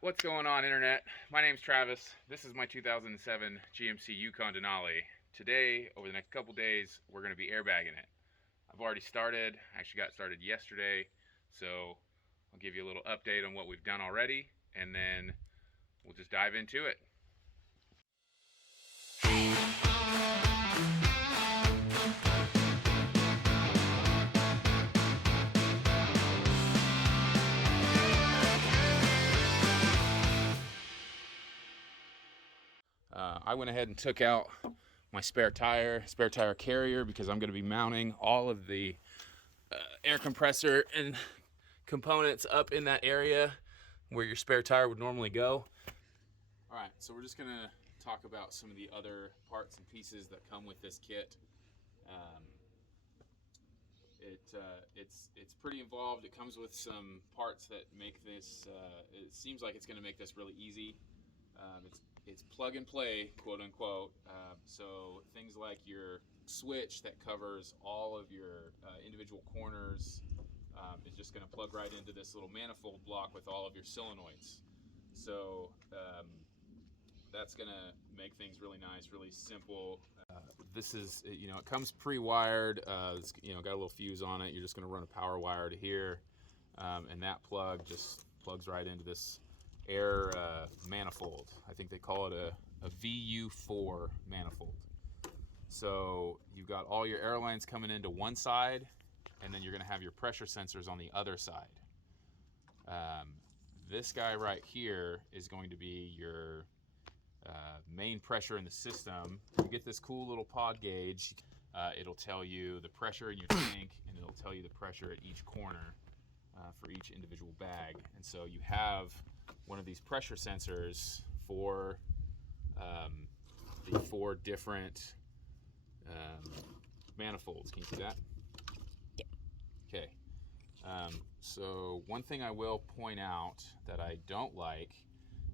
What's going on, internet? My name's Travis. This is my 2007 GMC Yukon Denali. Today, over the next couple days, we're going to be airbagging it. I've already started. I actually got started yesterday, so I'll give you a little update on what we've done already, and then we'll just dive into it. I went ahead and took out my spare tire carrier, because I'm going to be mounting all of the air compressor and components up in that area where your spare tire would normally go. All right, so we're just going to talk about some of the other parts and pieces that come with this kit. It's pretty involved. It comes with some parts that make this. It seems like it's going to make this really easy. It's plug and play, quote unquote. So things like your switch that covers all of your individual corners is just going to plug right into this little manifold block with all of your solenoids. So that's going to make things really nice, really simple. This is, it comes pre-wired. It's, got a little fuse on it. You're just going to run a power wire to here, and that plug just plugs right into this air manifold. I think they call it a VU4 manifold. So you've got all your air lines coming into one side, and then you're going to have your pressure sensors on the other side. This guy right here is going to be your main pressure in the system. You get this cool little pod gauge. It'll tell you the pressure in your tank, and it'll tell you the pressure at each corner for each individual bag. And so you have one of these pressure sensors for the 4 different manifolds. Can you see that? Yeah. Okay. So one thing I will point out that I don't like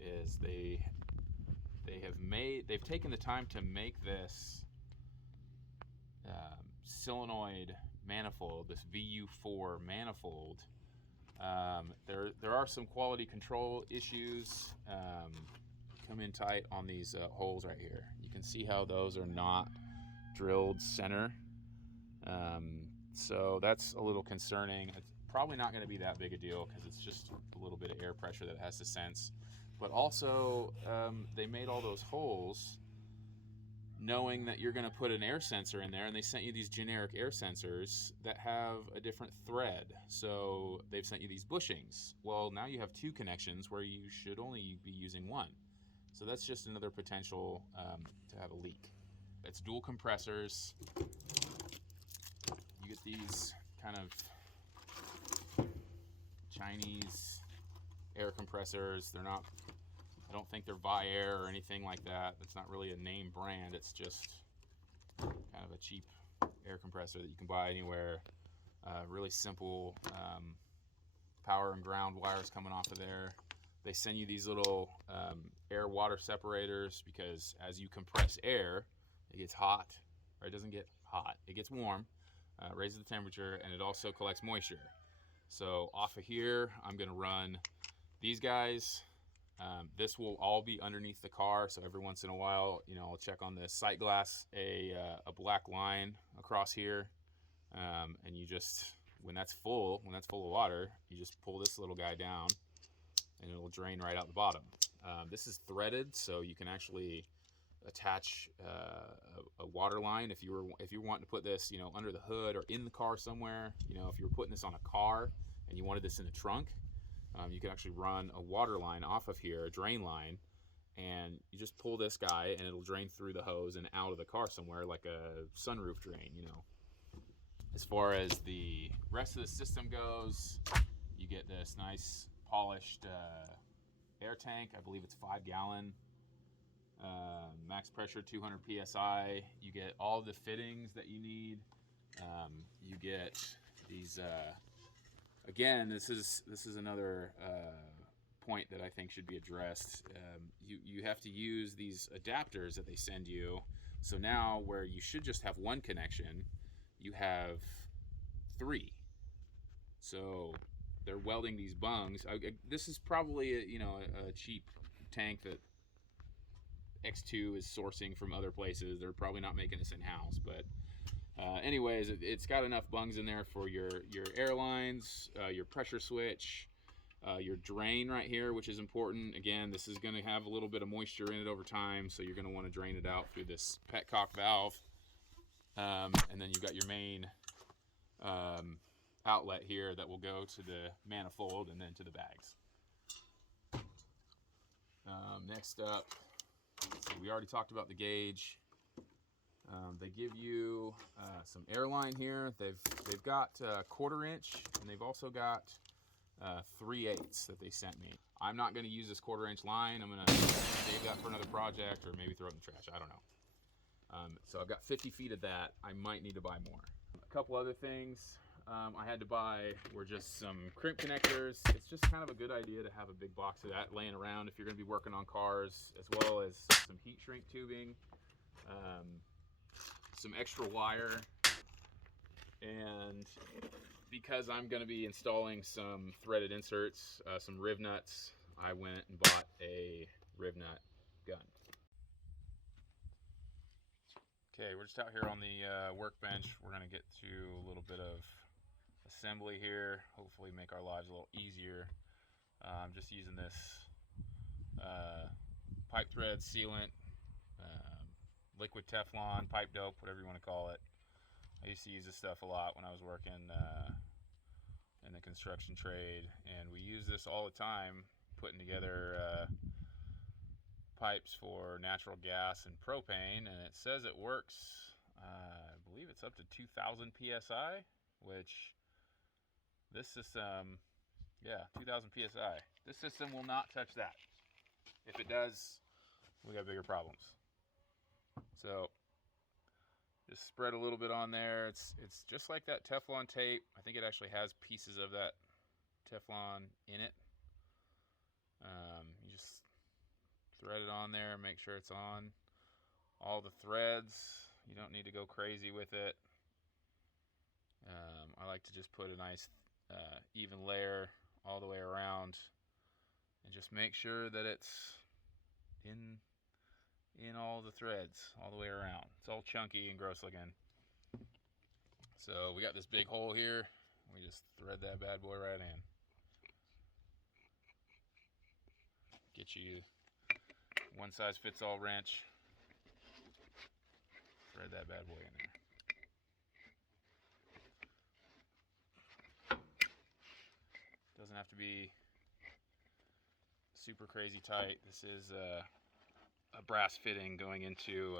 is they've taken the time to make this solenoid manifold, this VU4 manifold. There are some quality control issues. Come in tight on these holes right here. You can see how those are not drilled center. So that's a little concerning. It's probably not going to be that big a deal, because it's just a little bit of air pressure that it has to sense. But also, they made all those holes knowing that you're going to put an air sensor in there, and they sent you these generic air sensors that have a different thread. So they've sent you these bushings. Well, now you have 2 connections where you should only be using 1. So that's just another potential to have a leak. It's dual compressors. You get these kind of Chinese air compressors. They're not, I don't think they're Viair or anything like that. It's not really a name brand. It's just kind of a cheap air compressor that you can buy anywhere. Really simple power and ground wires coming off of there. They send you these little air water separators, because as you compress air, it gets hot, or it doesn't get hot, it gets warm, raises the temperature, and it also collects moisture. So off of here, I'm going to run these guys. This will all be underneath the car, so every once in a while, I'll check on the sight glass, a black line across here, and you just, when that's full of water, you just pull this little guy down, and it'll drain right out the bottom. This is threaded, so you can actually attach a water line if you're wanting to put this, under the hood or in the car somewhere. If you were putting this on a car and you wanted this in the trunk, you can actually run a water line off of here, a drain line, and you just pull this guy, and it'll drain through the hose and out of the car somewhere, like a sunroof drain. As far as the rest of the system goes, you get this nice polished air tank. I believe it's 5-gallon. Max pressure 200 psi. You get all the fittings that you need. You get these. Again, this is another point that I think should be addressed. You have to use these adapters that they send you. So now, where you should just have 1 connection, you have 3. So they're welding these bungs. This is probably a cheap tank that X2 is sourcing from other places. They're probably not making this in-house, but anyways, it's got enough bungs in there for your airlines, your pressure switch, your drain right here, which is important. Again, this is going to have a little bit of moisture in it over time, so you're going to want to drain it out through this petcock valve. And then you've got your main outlet here that will go to the manifold and then to the bags. Next up, we already talked about the gauge. They give you some airline here. They've got 1/4 inch, and they've also got 3/8 that they sent me. I'm not going to use this 1/4 inch line. I'm going to save that for another project, or maybe throw it in the trash. I don't know. So I've got 50 feet of that. I might need to buy more. A couple other things I had to buy were just some crimp connectors. It's just kind of a good idea to have a big box of that laying around if you're going to be working on cars, as well as some heat shrink tubing, some extra wire, and because I'm going to be installing some threaded inserts, some riv nuts, I went and bought a riv nut gun. Okay, we're just out here on the workbench. We're going to get to a little bit of assembly here, hopefully make our lives a little easier. I'm just using this pipe thread sealant, liquid Teflon, pipe dope, whatever you want to call it. I used to use this stuff a lot when I was working in the construction trade, and we use this all the time putting together pipes for natural gas and propane, and it says it works, I believe it's up to 2,000 psi, which this system, yeah, 2,000 psi. This system will not touch that. If it does, we got bigger problems. So just spread a little bit on there. It's just like that Teflon tape. I think it actually has pieces of that Teflon in it. You just thread it on there, make sure it's on all the threads. You don't need to go crazy with it. I like to just put a nice even layer all the way around, and just make sure that it's in all the threads all the way around. It's all chunky and gross looking. So we got this big hole here. We just thread that bad boy right in. Get you one size fits all wrench. Thread that bad boy in there. Doesn't have to be super crazy tight. This is a brass fitting going into,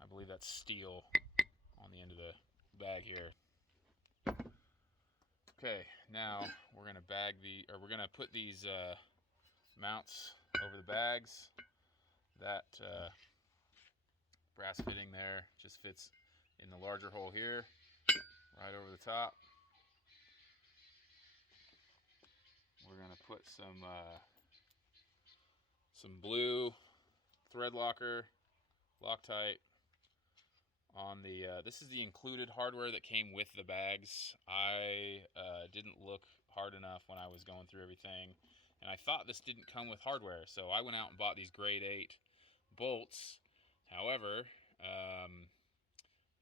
I believe that's steel on the end of the bag here. Okay, now we're gonna we're gonna put these mounts over the bags. That brass fitting there just fits in the larger hole here, right over the top. We're gonna put some blue thread locker, Loctite, on the, this is the included hardware that came with the bags. I didn't look hard enough when I was going through everything, and I thought this didn't come with hardware, so I went out and bought these grade 8 bolts. However,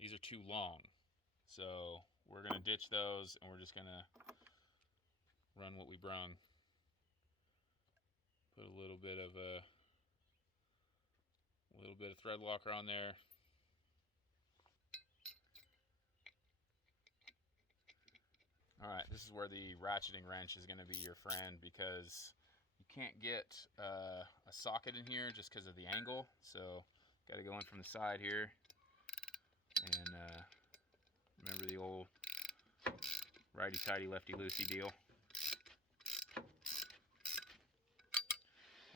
these are too long, so we're gonna ditch those, and we're just gonna run what we brung. Put a little bit of thread locker on there. Alright, this is where the ratcheting wrench is going to be your friend, because you can't get a socket in here just because of the angle. So, got to go in from the side here. And remember the old righty-tighty, lefty-loosey deal.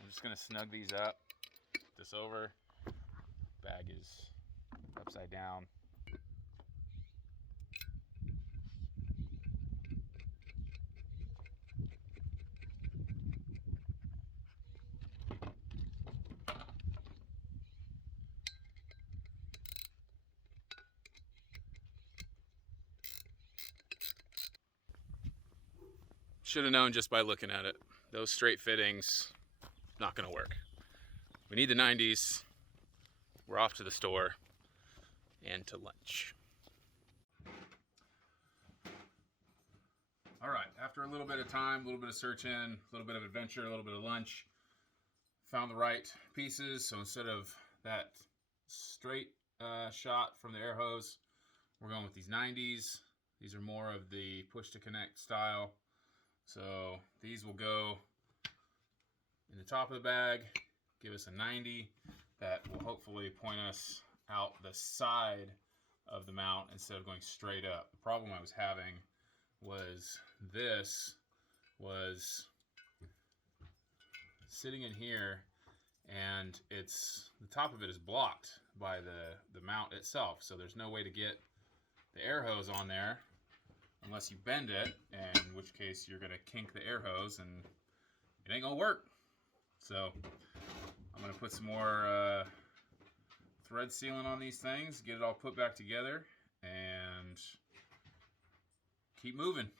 I'm just going to snug these up. Put this over. Bag is upside down. Should have known just by looking at it. Those straight fittings, not gonna work. We need the 90s. We're off to the store and to lunch. All right, after a little bit of time, a little bit of searching, a little bit of adventure, a little bit of lunch, found the right pieces. So instead of that straight shot from the air hose, we're going with these 90s. These are more of the push to connect style. So these will go in the top of the bag, give us a 90 that will hopefully point us out the side of the mount instead of going straight up. The problem I was having was this was sitting in here, and the top of it is blocked by the mount itself, so there's no way to get the air hose on there unless you bend it, in which case you're gonna kink the air hose and it ain't gonna work. So I'm gonna put some more thread sealant on these things, get it all put back together, and keep moving.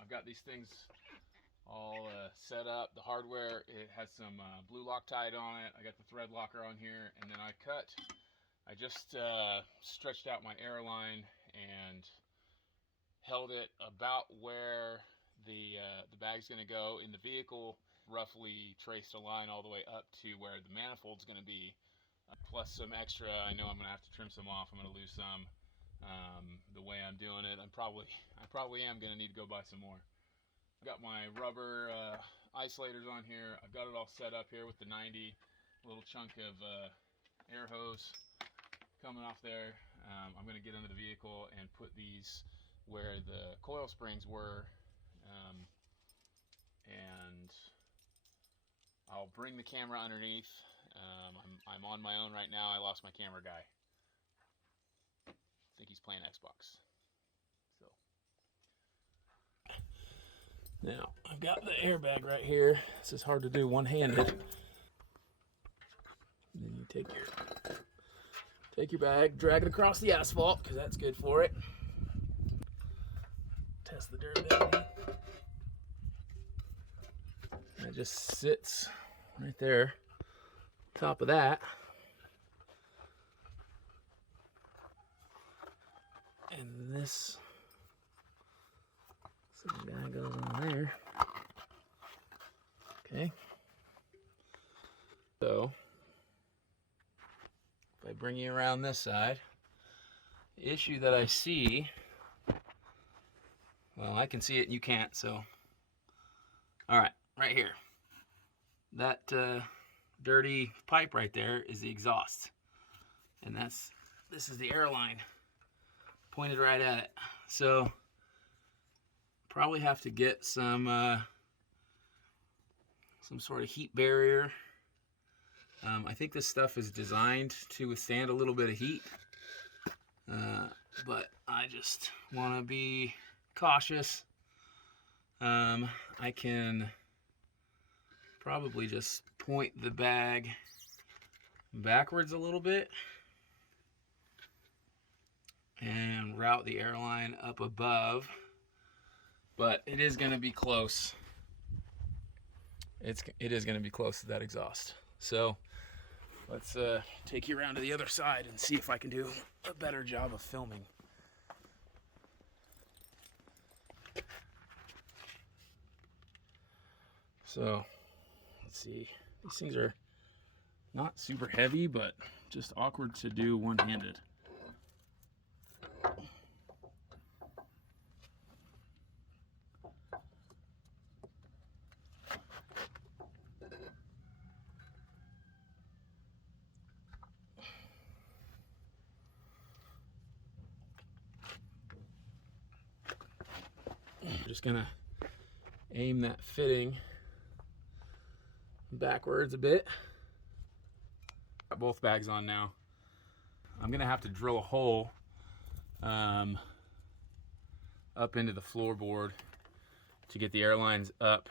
I've got these things all set up. The hardware, it has some blue Loctite on it. I got the thread locker on here, and then I just stretched out my air line and held it about where the bag's going to go in the vehicle. Roughly traced a line all the way up to where the manifold's going to be, plus some extra. I know I'm going to have to trim some off. I'm going to lose some. The way I'm doing it, I probably am going to need to go buy some more. I've got my rubber isolators on here. I've got it all set up here with the 90, little chunk of air hose coming off there. I'm going to get under the vehicle and put these where the coil springs were, and I'll bring the camera underneath. I'm on my own right now. I lost my camera guy. I think he's playing Xbox. So now I've got the airbag right here. This is hard to do one-handed. Then you take your bag, drag it across the asphalt because that's good for it. Test the durability. And it just sits right there, top of that. And this guy goes on there. Okay. So if I bring you around this side, the issue that I see, well, I can see it and you can't, so. All right, right here. That dirty pipe right there is the exhaust. And this is the air line pointed right at it. So probably have to get some some sort of heat barrier. I think this stuff is designed to withstand a little bit of heat, but I just want to be cautious. I can probably just point the bag backwards a little bit and route the airline up above, but it is going to be close. It is going to be close to that exhaust. So let's take you around to the other side and see if I can do a better job of filming. So let's see, these things are not super heavy, but just awkward to do one-handed. I'm just gonna aim that fitting backwards a bit. Got both bags on now. I'm gonna have to drill a hole up into the floorboard to get the airlines up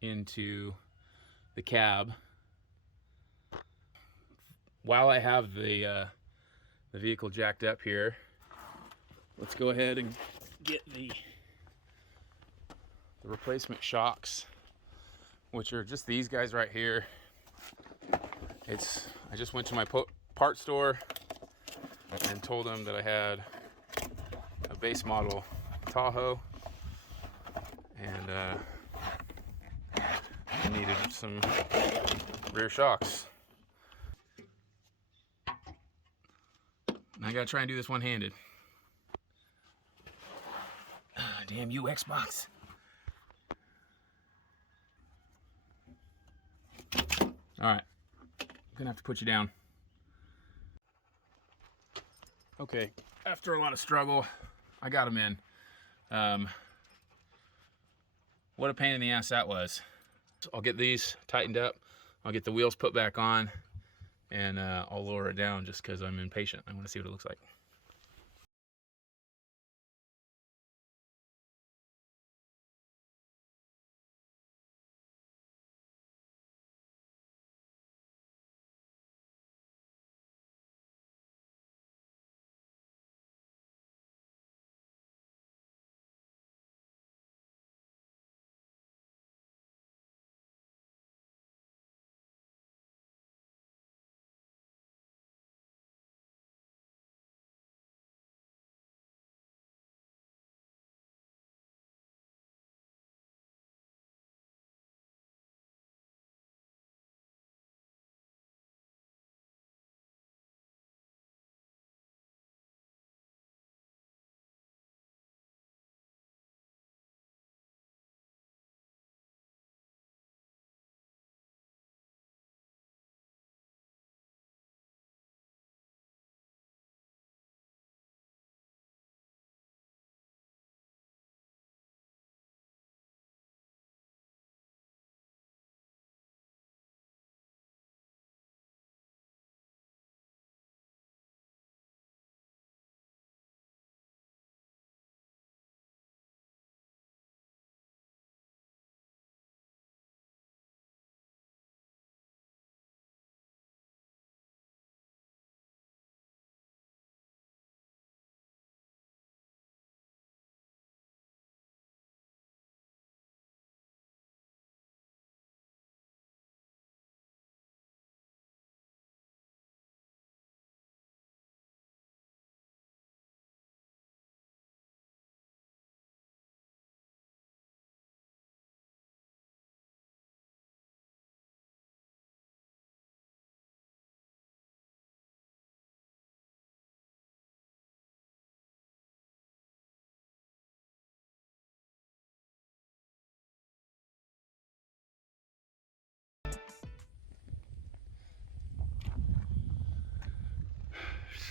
into the cab. While I have the vehicle jacked up here, let's go ahead and get the replacement shocks, which are just these guys right here. I just went to my part store and told them that I had a base model Tahoe and I needed some rear shocks. And I gotta try and do this one-handed. Damn you, Xbox. All right, I'm gonna have to put you down. Okay, after a lot of struggle, I got them in. What a pain in the ass that was. So I'll get these tightened up. I'll get the wheels put back on, and I'll lower it down just because I'm impatient. I want to see what it looks like.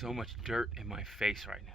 So much dirt in my face right now.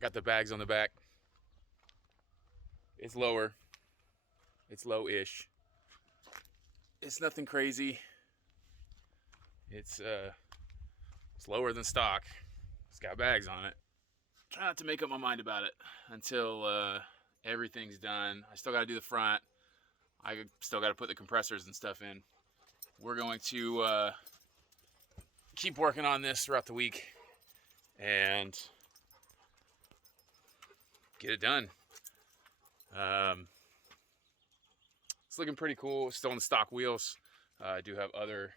Got the bags on the back. It's lower. It's low-ish. It's nothing crazy. It's lower than stock. It's got bags on it. Try not to make up my mind about it until everything's done. I still got to do the front. I still got to put the compressors and stuff in. We're going to keep working on this throughout the week and get it done. It's looking pretty cool. Still on the stock wheels. I do have other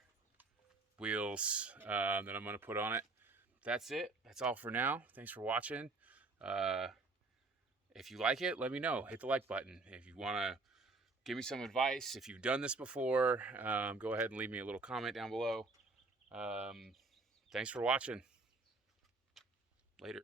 wheels that I'm going to put on it. That's it. That's all for now. Thanks for watching. If you like it, let me know. Hit the like button. If you want to give me some advice, if you've done this before, go ahead and leave me a little comment down below. Thanks for watching. Later.